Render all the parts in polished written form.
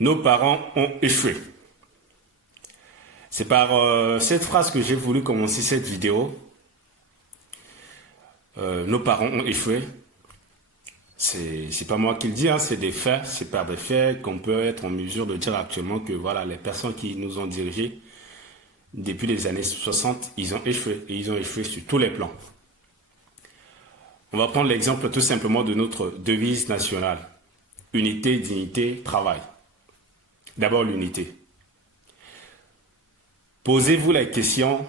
Nos parents ont échoué. C'est par cette phrase que j'ai voulu commencer cette vidéo. Nos parents ont échoué. C'est pas moi qui le dis, hein, c'est des faits. C'est par des faits qu'on peut être en mesure de dire actuellement que voilà, les personnes qui nous ont dirigés depuis les années 60, ils ont échoué. Et ils ont échoué sur tous les plans. On va prendre l'exemple tout simplement de notre devise nationale. Unité, dignité, travail. D'abord l'unité. Posez-vous la question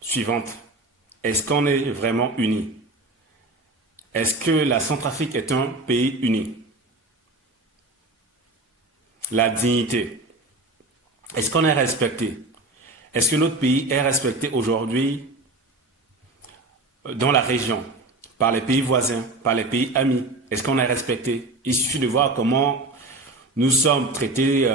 suivante. Est-ce qu'on est vraiment unis? Est-ce que la Centrafrique est un pays uni? La dignité. Est-ce qu'on est respecté? Est-ce que notre pays est respecté aujourd'hui dans la région, par les pays voisins, par les pays amis? Est-ce qu'on est respecté? Il suffit de voir comment nous sommes traités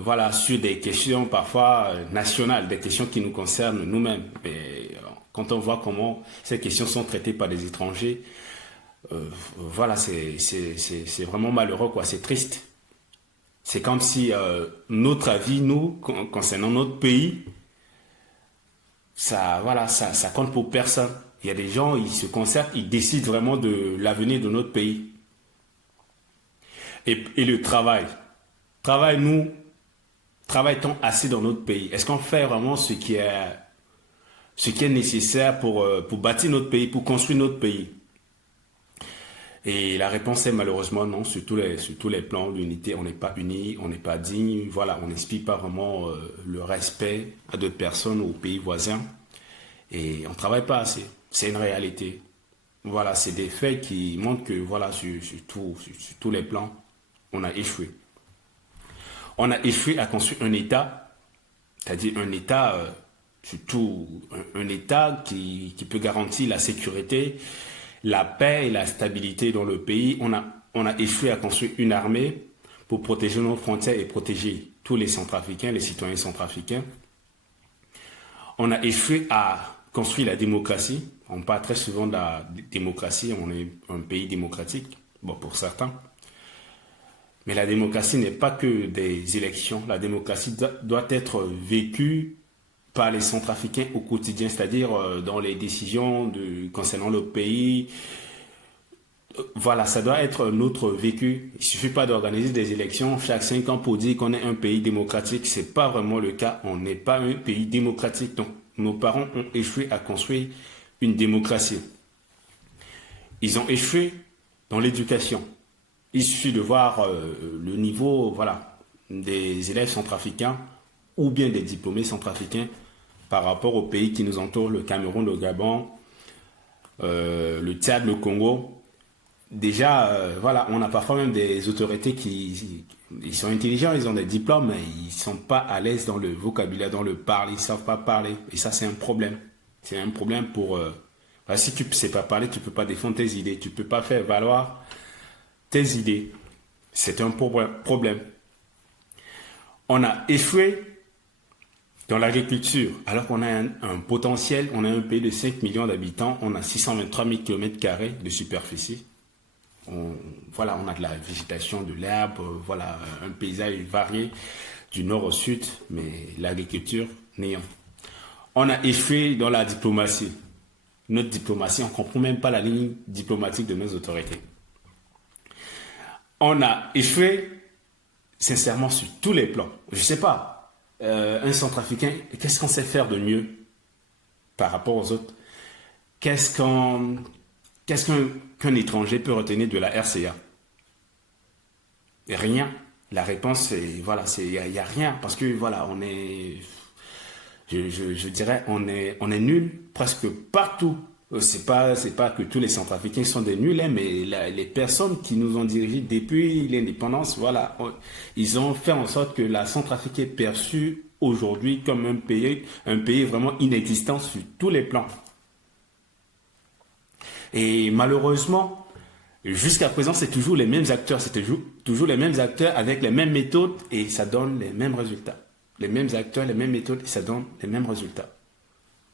voilà, sur des questions parfois nationales, des questions qui nous concernent nous-mêmes. Et quand on voit comment ces questions sont traitées par des étrangers, voilà, c'est vraiment malheureux, quoi. C'est triste. C'est comme si notre avis, nous, concernant notre pays, ça, voilà, ça compte pour personne. Il y a des gens, ils se concertent, ils décident vraiment de l'avenir de notre pays. Et le travail. Nous, travaille-t-on assez dans notre pays? Est-ce qu'on fait vraiment ce qui est nécessaire pour bâtir notre pays, pour construire notre pays? Et la réponse est malheureusement non, sur tous les plans. L'unité, on n'est pas unis, on n'est pas digne. Voilà, on n'inspire pas vraiment le respect à d'autres personnes, aux pays voisins. Et on ne travaille pas assez. C'est une réalité. Voilà, c'est des faits qui montrent que voilà, sur tous les plans, on a échoué. On a échoué à construire un État, c'est-à-dire un État, surtout un État qui peut garantir la sécurité, la paix et la stabilité dans le pays. On a échoué à construire une armée pour protéger nos frontières et protéger tous les Centrafricains, les citoyens centrafricains. On a échoué à construire la démocratie. On parle très souvent de la démocratie, on est un pays démocratique, bon, pour certains. Mais la démocratie n'est pas que des élections. La démocratie doit être vécue par les Centrafricains au quotidien, c'est-à-dire dans les décisions concernant le pays. Voilà, ça doit être notre vécu. Il ne suffit pas d'organiser des élections chaque 5 ans pour dire qu'on est un pays démocratique. Ce n'est pas vraiment le cas. On n'est pas un pays démocratique. Donc, nos parents ont échoué à construire une démocratie. Ils ont échoué dans l'éducation. Il suffit de voir le niveau, voilà, des élèves centrafricains ou bien des diplômés centrafricains par rapport aux pays qui nous entourent, le Cameroun, le Gabon, le Tchad, le Congo. Déjà, voilà, on a parfois même des autorités ils sont intelligents, ils ont des diplômes, mais ils ne sont pas à l'aise dans le vocabulaire, dans le parler, ils ne savent pas parler. Et ça, c'est un problème. C'est un problème pour... si tu ne sais pas parler, tu ne peux pas défendre tes idées, tu ne peux pas faire valoir tes idées. C'est un problème. On a échoué dans l'agriculture, alors qu'on a un potentiel, on a un pays de 5 millions d'habitants, on a 623 000 km² de superficie. Voilà, on a de la végétation, de l'herbe, voilà, un paysage varié du nord au sud, mais l'agriculture, néant. On a échoué dans la diplomatie. Notre diplomatie, on ne comprend même pas la ligne diplomatique de nos autorités. On a échoué, sincèrement, sur tous les plans. Je ne sais pas. Un Centrafricain, qu'est-ce qu'on sait faire de mieux par rapport aux autres? Qu'est-ce qu'un étranger peut retenir de la RCA? Rien. La réponse, c'est voilà, il y a rien parce que voilà, on est, je dirais, on est nul presque partout. C'est pas que tous les Centrafricains sont des nuls, hein, mais les personnes qui nous ont dirigés depuis l'indépendance, voilà, ils ont fait en sorte que la Centrafrique est perçue aujourd'hui comme un pays vraiment inexistant sur tous les plans. Et malheureusement, jusqu'à présent, c'est toujours les mêmes acteurs, c'est toujours les mêmes acteurs avec les mêmes méthodes et ça donne les mêmes résultats. Les mêmes acteurs, les mêmes méthodes et ça donne les mêmes résultats.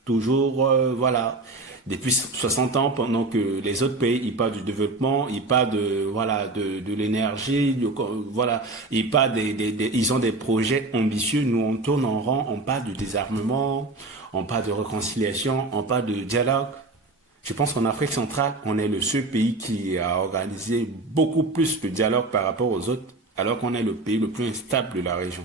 Toujours, voilà. depuis 60 ans, pendant que les autres pays, ils parlent du développement, ils parlent de l'énergie, voilà, ils parlent ils ont des projets ambitieux. Nous, on tourne en rond, on parle du désarmement, on parle de réconciliation, on parle de dialogue. Je pense qu'en Afrique centrale, on est le seul pays qui a organisé beaucoup plus de dialogue par rapport aux autres, alors qu'on est le pays le plus instable de la région.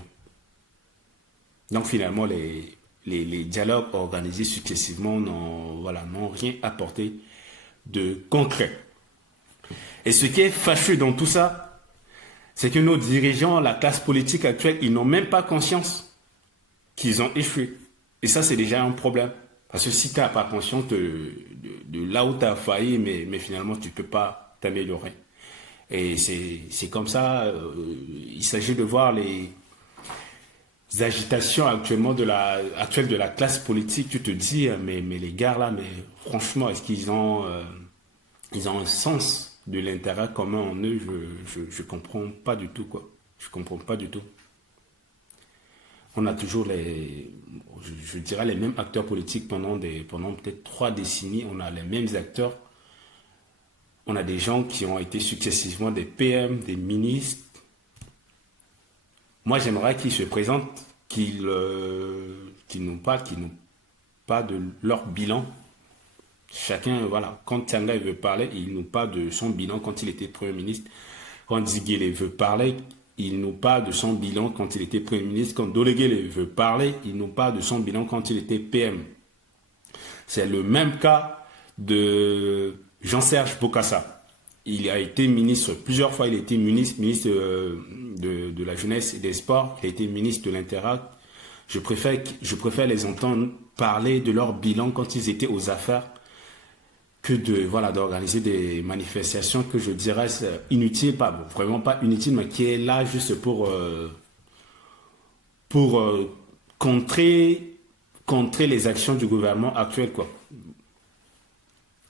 Donc finalement, les dialogues organisés successivement n'ont rien apporté de concret. Et ce qui est fâcheux dans tout ça, c'est que nos dirigeants, la classe politique actuelle, ils n'ont même pas conscience qu'ils ont échoué. Et ça, c'est déjà un problème. Parce que si tu n'as pas conscience de là où tu as failli, mais finalement, tu ne peux pas t'améliorer. Et c'est comme ça, il s'agit de voir les agitations actuellement actuelles de la classe politique. Tu te dis, mais les gars là, mais franchement, est-ce qu'ils ont un sens de l'intérêt commun en eux? Je comprends pas du tout, quoi. Je comprends pas du tout. On a toujours je dirais les mêmes acteurs politiques pendant peut-être 3 décennies. On a les mêmes acteurs. On a des gens qui ont été successivement des PM, des ministres. Moi, j'aimerais qu'ils se présentent, qu'ils n'ont pas de leur bilan. Chacun, voilà. Quand Tianga veut parler, il nous parle de son bilan quand il était Premier ministre. Quand Ziguele veut parler, il nous parle de son bilan quand il était Premier ministre. Quand Doleguele veut parler, il nous parle de son bilan quand il était PM. C'est le même cas de Jean-Serge Bokassa. Il a été ministre plusieurs fois. Il a été ministre de la jeunesse et des sports. Il a été ministre de l'Interact. Je préfère les entendre parler de leur bilan quand ils étaient aux affaires que d'organiser des manifestations que je dirais inutiles, vraiment pas inutiles, mais qui est là juste pour contrer les actions du gouvernement actuel, quoi.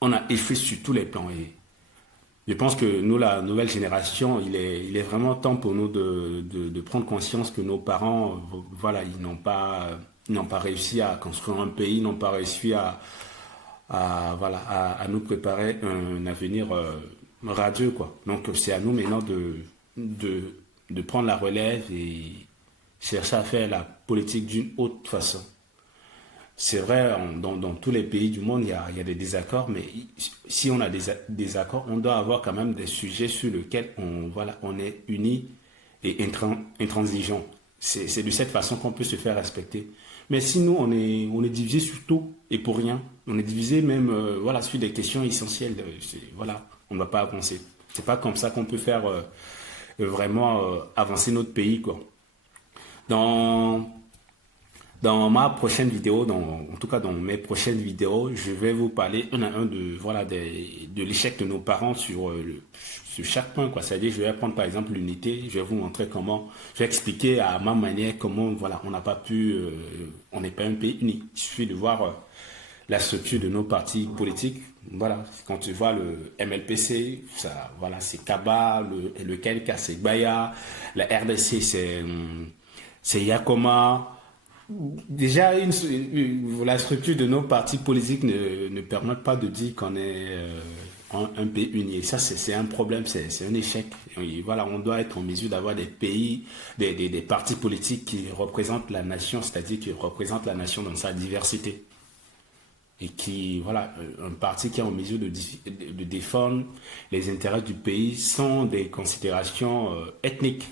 On a échoué sur tous les plans et je pense que nous, la nouvelle génération, il est vraiment temps pour nous de prendre conscience que nos parents, voilà, ils n'ont pas réussi à construire un pays, ils n'ont pas réussi à nous préparer un avenir radieux, quoi. Donc c'est à nous maintenant de prendre la relève et chercher à faire la politique d'une autre façon. C'est vrai, dans tous les pays du monde, il y a des désaccords, mais si on a des désaccords, on doit avoir quand même des sujets sur lesquels on est unis et intransigeants. C'est de cette façon qu'on peut se faire respecter. Mais si nous, on est divisé sur tout et pour rien, on est divisé même sur des questions essentielles, on ne va pas avancer. C'est pas comme ça qu'on peut faire vraiment avancer notre pays, quoi. Dans ma prochaine vidéo, en tout cas dans mes prochaines vidéos, je vais vous parler un à un de l'échec de nos parents sur chaque point, quoi. C'est-à-dire, je vais prendre par exemple l'unité, je vais vous montrer je vais expliquer à ma manière comment, on n'a pas pu, on n'est pas un pays uni. Il suffit de voir la structure de nos partis politiques. Voilà, quand tu vois le MLPC, c'est Kaba, le KLK, c'est Gbaya, la RDC, c'est Yakoma. Déjà, la structure de nos partis politiques ne permet pas de dire qu'on est un pays uni. Et ça, c'est un problème, c'est un échec. Et on doit être en mesure d'avoir des partis politiques qui représentent la nation, c'est-à-dire qui représentent la nation dans sa diversité. Et un parti qui est en mesure de défendre les intérêts du pays sans des considérations ethniques.